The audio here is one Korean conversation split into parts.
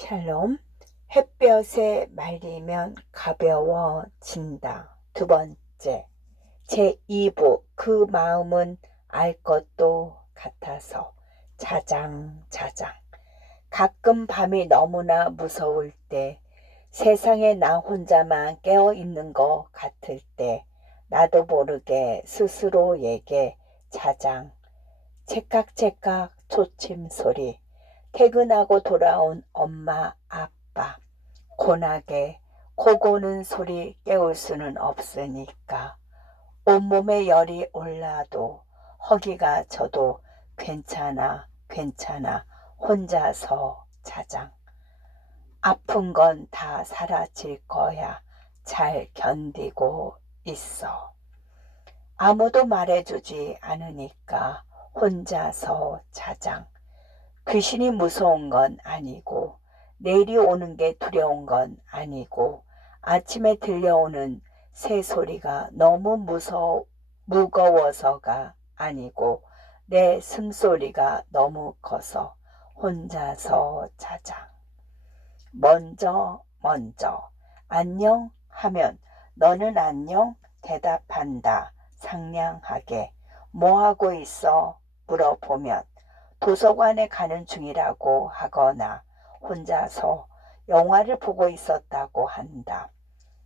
샬롬. 햇볕에 말리면 가벼워진다. 두 번째, 제2부 그 마음은 알 것도 같아서. 자장. 가끔 밤이 너무나 무서울 때, 세상에 나 혼자만 깨어 있는 것 같을 때, 나도 모르게 스스로에게 자장, 째깍째깍 초침 소리, 퇴근하고 돌아온 엄마, 아빠, 고나게 코 고는 소리 깨울 수는 없으니까 온몸에 열이 올라도 허기가 져도 괜찮아 혼자서 자장. 아픈 건 다 사라질 거야. 잘 견디고 있어. 아무도 말해주지 않으니까 혼자서 자장. 귀신이 무서운 건 아니고 내일이 오는 게 두려운 건 아니고 아침에 들려오는 새소리가 너무 무거워서가 아니고 내 숨소리가 너무 커서 혼자서 자장. 먼저 안녕 하면 너는 안녕 대답한다. 상냥하게. 뭐하고 있어? 물어보면 도서관에 가는 중이라고 하거나 혼자서 영화를 보고 있었다고 한다.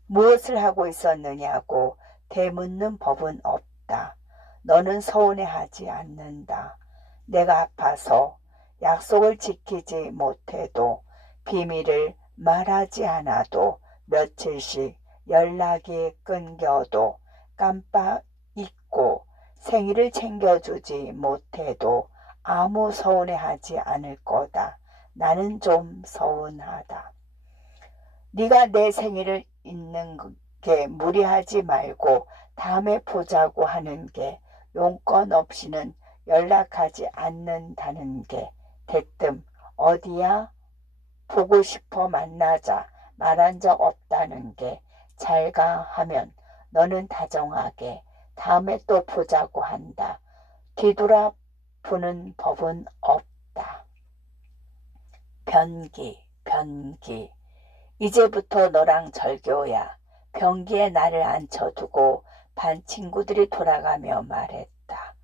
무엇을 하고 있었느냐고 되묻는 법은 없다. 너는 서운해하지 않는다. 내가 아파서 약속을 지키지 못해도 비밀을 말하지 않아도 며칠씩 연락이 끊겨도 깜빡 잊고 생일을 챙겨주지 못해도 아무 서운해하지 않을 거다. 나는 좀 서운하다. 네가 내 생일을 잊는 게 무리하지 말고 다음에 보자고 하는 게 용건 없이는 연락하지 않는다는 게 대뜸 어디야? 보고 싶어 만나자 말한 적 없다는 게 잘가 하면 너는 다정하게 다음에 또 보자고 한다. 뒤돌아보는 법은 없다. 변기. 이제부터 너랑 절교야. 변기에 나를 앉혀두고 반 친구들이 돌아가며 말했다.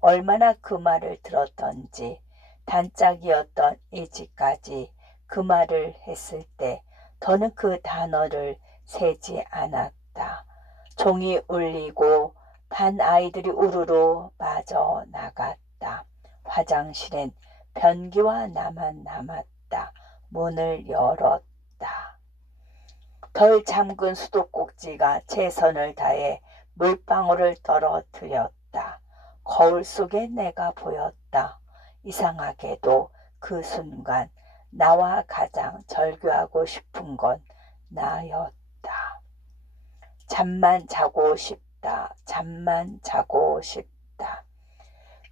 얼마나 그 말을 들었던지 단짝이었던 이 집까지 그 말을 했을 때 더는 그 단어를 세지 않았다. 종이 울리고 반 아이들이 우르르 빠져나갔다. 화장실엔 변기와 나만 남았다. 문을 열었다. 덜 잠근 수도꼭지가 최선을 다해 물방울을 떨어뜨렸다. 거울 속에 내가 보였다. 이상하게도 그 순간 나와 가장 절규하고 싶은 건 나였다. 잠만 자고 싶다.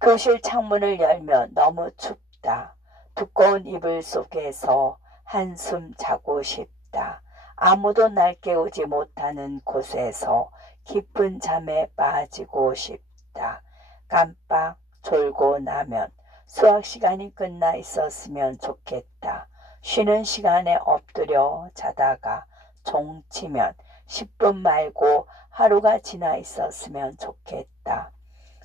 교실 창문을 열면 너무 춥다. 두꺼운 이불 속에서 한숨 자고 싶다. 아무도 날 깨우지 못하는 곳에서 깊은 잠에 빠지고 싶다. 깜빡 졸고 나면 수학 시간이 끝나 있었으면 좋겠다. 쉬는 시간에 엎드려 자다가 종 치면 10분 말고 하루가 지나 있었으면 좋겠다.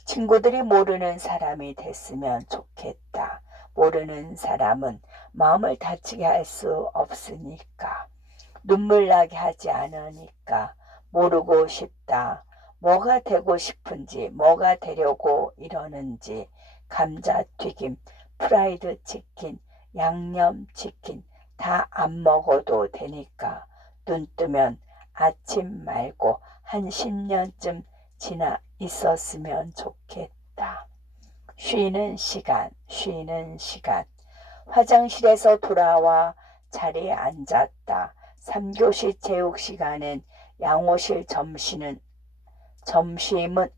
친구들이 모르는 사람이 됐으면 좋겠다. 모르는 사람은 마음을 다치게 할 수 없으니까. 눈물 나게 하지 않으니까. 모르고 싶다. 뭐가 되고 싶은지, 뭐가 되려고 이러는지. 감자튀김, 프라이드 치킨, 양념치킨 다 안 먹어도 되니까. 눈 뜨면 아침 말고 한 10년쯤 지나 있었으면 좋겠다. 쉬는 시간. 화장실에서 돌아와 자리에 앉았다. 3교시 체육 시간엔 양호실 점심은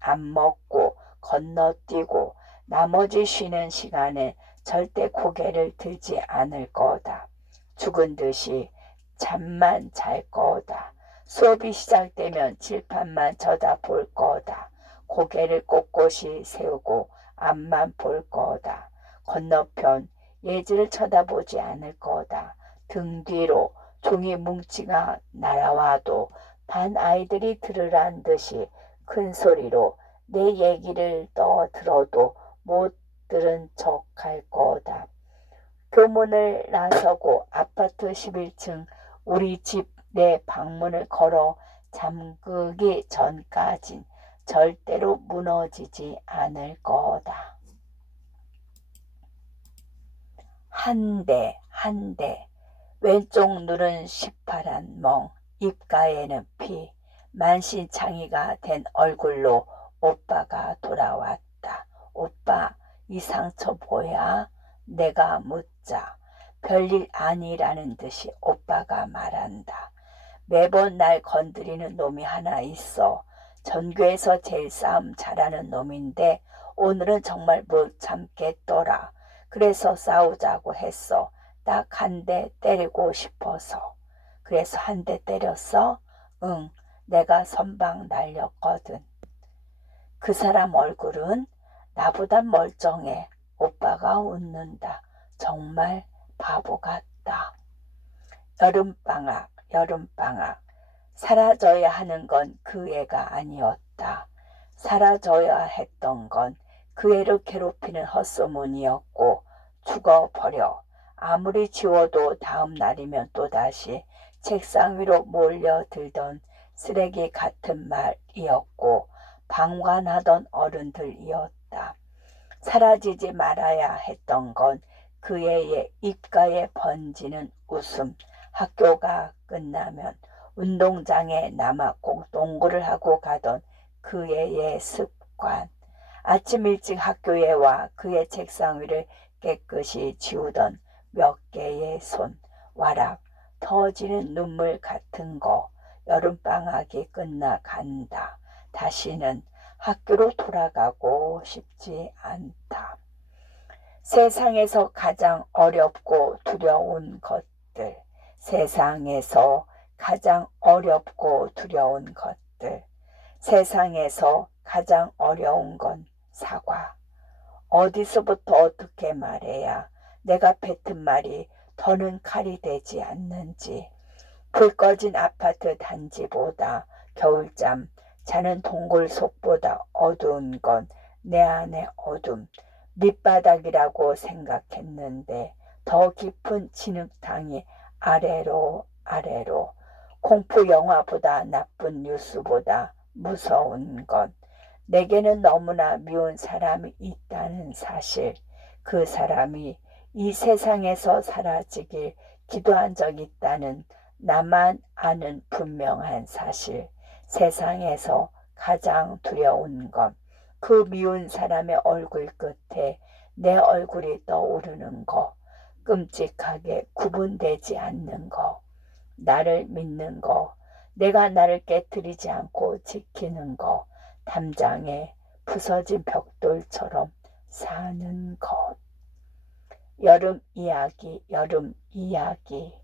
안 먹고 건너뛰고 나머지 쉬는 시간에 절대 고개를 들지 않을 거다. 죽은 듯이 잠만 잘 거다. 수업이 시작되면 칠판만 쳐다볼 거다. 고개를 꼿꼿이 세우고 앞만 볼 거다. 건너편 예지를 쳐다보지 않을 거다. 등 뒤로 종이 뭉치가 날아와도 반 아이들이 들으란 듯이 큰 소리로 내 얘기를 더 들어도 못 들은 척 할 거다. 교문을 나서고 아파트 11층 우리 집 내 방문을 걸어 잠그기 전까진 절대로 무너지지 않을 거다. 한 대, 한 대, 왼쪽 눈은 시파란 멍, 입가에는 피, 만신창이가 된 얼굴로 오빠가 돌아왔다. 오빠, 이 상처 뭐야? 내가 묻자. 별일 아니라는 듯이 오빠가 말한다. 매번 날 건드리는 놈이 하나 있어. 전교에서 제일 싸움 잘하는 놈인데 오늘은 정말 못 참겠더라. 그래서 싸우자고 했어. 딱 한 대 때리고 싶어서. 그래서 한 대 때렸어? 응, 내가 선방 날렸거든. 그 사람 얼굴은 나보단 멀쩡해. 오빠가 웃는다. 정말 바보 같다. 여름방학, 여름방학. 사라져야 하는 건 그 애가 아니었다. 사라져야 했던 건 그 애를 괴롭히는 헛소문이었고 죽어버려. 아무리 지워도 다음 날이면 또다시 책상 위로 몰려들던 쓰레기 같은 말이었고 방관하던 어른들이었다. 사라지지 말아야 했던 건 그 애의 입가에 번지는 웃음, 학교가 끝나면 운동장에 남아 꼭 농구를 하고 가던 그 애의 습관, 아침 일찍 학교에 와 그의 책상 위를 깨끗이 지우던 몇 개의 손, 와락, 터지는 눈물 같은 거. 여름방학이 끝나간다. 다시는 학교로 돌아가고 싶지 않다. 세상에서 가장 어렵고 두려운 것들, 세상에서 가장 어렵고 두려운 것들, 세상에서 가장 어려운 건 사과. 어디서부터 어떻게 말해야 내가 뱉은 말이 더는 칼이 되지 않는지. 불 꺼진 아파트 단지보다 겨울잠 자는 동굴 속보다 어두운 건 내 안의 어둠, 밑바닥이라고 생각했는데 더 깊은 진흙탕이 아래로 아래로. 공포 영화보다 나쁜 뉴스보다 무서운 건 내게는 너무나 미운 사람이 있다는 사실. 그 사람이 이 세상에서 사라지길 기도한 적 있다는 나만 아는 분명한 사실. 세상에서 가장 두려운 건 그 미운 사람의 얼굴 끝에 내 얼굴이 떠오르는 거, 끔찍하게 구분되지 않는 거, 나를 믿는 거, 내가 나를 깨뜨리지 않고 지키는 거, 담장에 부서진 벽돌처럼 사는 것. 여름 이야기, 여름 이야기.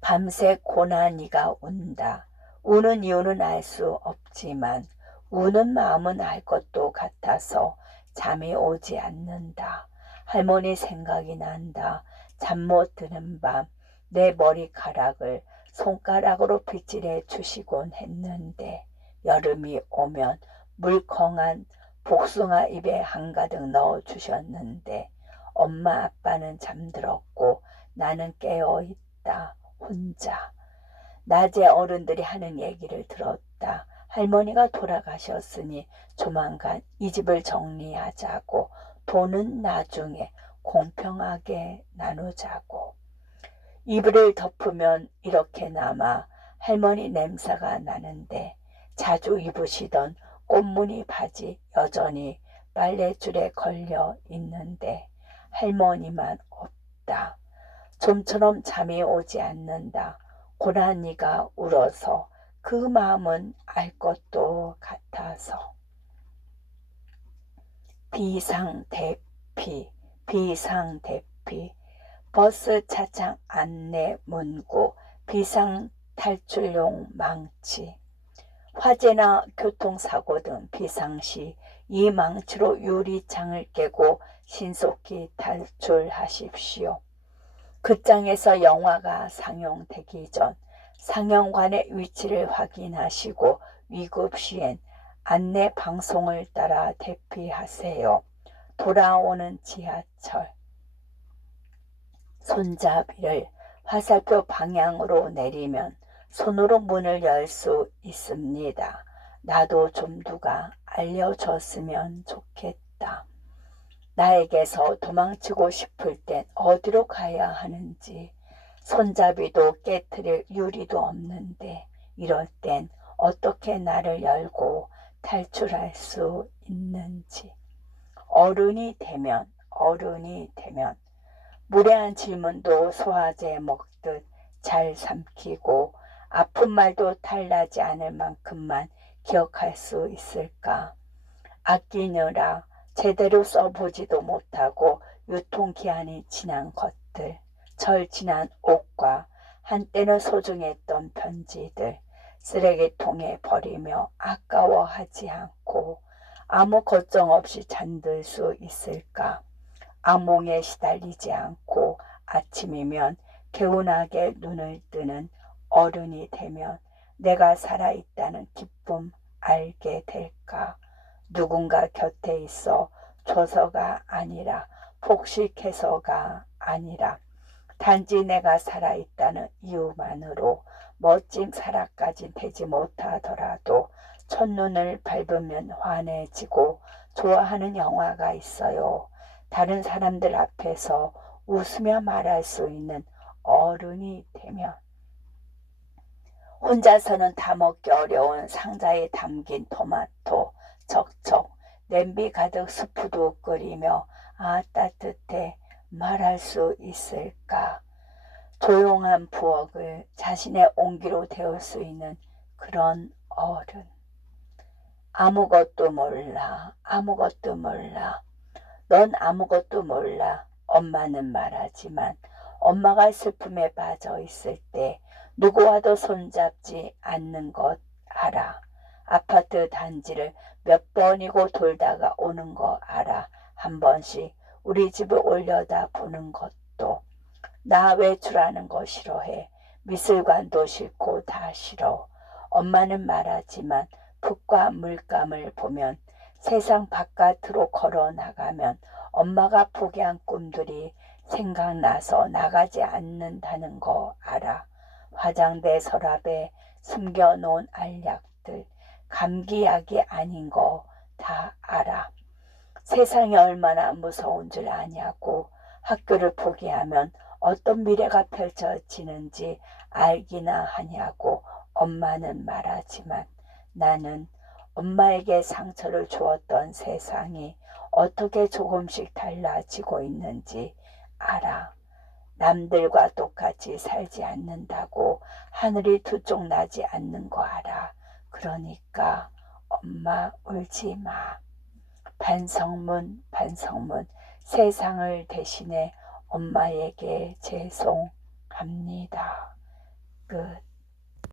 밤새 고난이가 운다. 우는 이유는 알 수 없지만 우는 마음은 알 것도 같아서 잠이 오지 않는다. 할머니 생각이 난다. 잠 못 드는 밤 내 머리카락을 손가락으로 빗질해 주시곤 했는데 여름이 오면 물컹한 복숭아 입에 한가득 넣어 주셨는데 엄마 아빠는 잠들었고 나는 깨어있다. 혼자. 낮에 어른들이 하는 얘기를 들었다. 할머니가 돌아가셨으니 조만간 이 집을 정리하자고, 돈은 나중에 공평하게 나누자고. 이불을 덮으면 이렇게 남아 할머니 냄새가 나는데 자주 입으시던 꽃무늬 바지 여전히 빨랫줄에 걸려 있는데 할머니만 없다. 좀처럼 잠이 오지 않는다. 고라니가 울어서 그 마음은 알 것도 같아서. 비상대피, 비상대피. 버스 차창 안내 문구, 비상탈출용 망치. 화재나 교통사고 등 비상시 이 망치로 유리창을 깨고 신속히 탈출하십시오. 극장에서 영화가 상영되기 전 상영관의 위치를 확인하시고 위급 시엔 안내 방송을 따라 대피하세요. 돌아오는 지하철. 손잡이를 화살표 방향으로 내리면 손으로 문을 열 수 있습니다. 나도 좀 누가 알려줬으면 좋겠다. 나에게서 도망치고 싶을 땐 어디로 가야 하는지, 손잡이도 깨트릴 유리도 없는데 이럴 땐 어떻게 나를 열고 탈출할 수 있는지. 어른이 되면 무례한 질문도 소화제 먹듯 잘 삼키고 아픈 말도 탈나지 않을 만큼만 기억할 수 있을까. 아끼느라 제대로 써보지도 못하고 유통기한이 지난 것들, 절친한 옷과 한때는 소중했던 편지들, 쓰레기통에 버리며 아까워하지 않고 아무 걱정 없이 잠들 수 있을까. 악몽에 시달리지 않고 아침이면 개운하게 눈을 뜨는 어른이 되면 내가 살아있다는 기쁨 알게 될까. 누군가 곁에 있어 줘서가 아니라 폭식해서가 아니라 단지 내가 살아있다는 이유만으로 멋진 사람까지 되지 못하더라도 첫눈을 밟으면 환해지고 좋아하는 영화가 있어요. 다른 사람들 앞에서 웃으며 말할 수 있는 어른이 되면 혼자서는 다 먹기 어려운 상자에 담긴 토마토 척척 냄비 가득 스프도 끓이며 아 따뜻해 말할 수 있을까. 조용한 부엌을 자신의 온기로 데울 수 있는 그런 어른. 아무것도 몰라. 넌 아무것도 몰라. 엄마는 말하지만 엄마가 슬픔에 빠져 있을 때 누구와도 손잡지 않는 것 알아. 아파트 단지를 몇 번이고 돌다가 오는 거 알아. 한 번씩 우리 집을 올려다 보는 것도. 나 외출하는 거 싫어해. 미술관도 싫고 다 싫어. 엄마는 말하지만 붓과 물감을 보면 세상 바깥으로 걸어 나가면 엄마가 포기한 꿈들이 생각나서 나가지 않는다는 거 알아. 화장대 서랍에 숨겨놓은 알약들, 감기약이 아닌 거 다 알아. 세상이 얼마나 무서운 줄 아냐고. 학교를 포기하면 어떤 미래가 펼쳐지는지 알기나 하냐고. 엄마는 말하지만 나는 엄마에게 상처를 주었던 세상이 어떻게 조금씩 달라지고 있는지 알아. 남들과 똑같이 살지 않는다고 하늘이 두 쪽 나지 않는 거 알아. 그러니까 엄마 울지 마. 반성문 세상을 대신해 엄마에게 죄송합니다. 끝.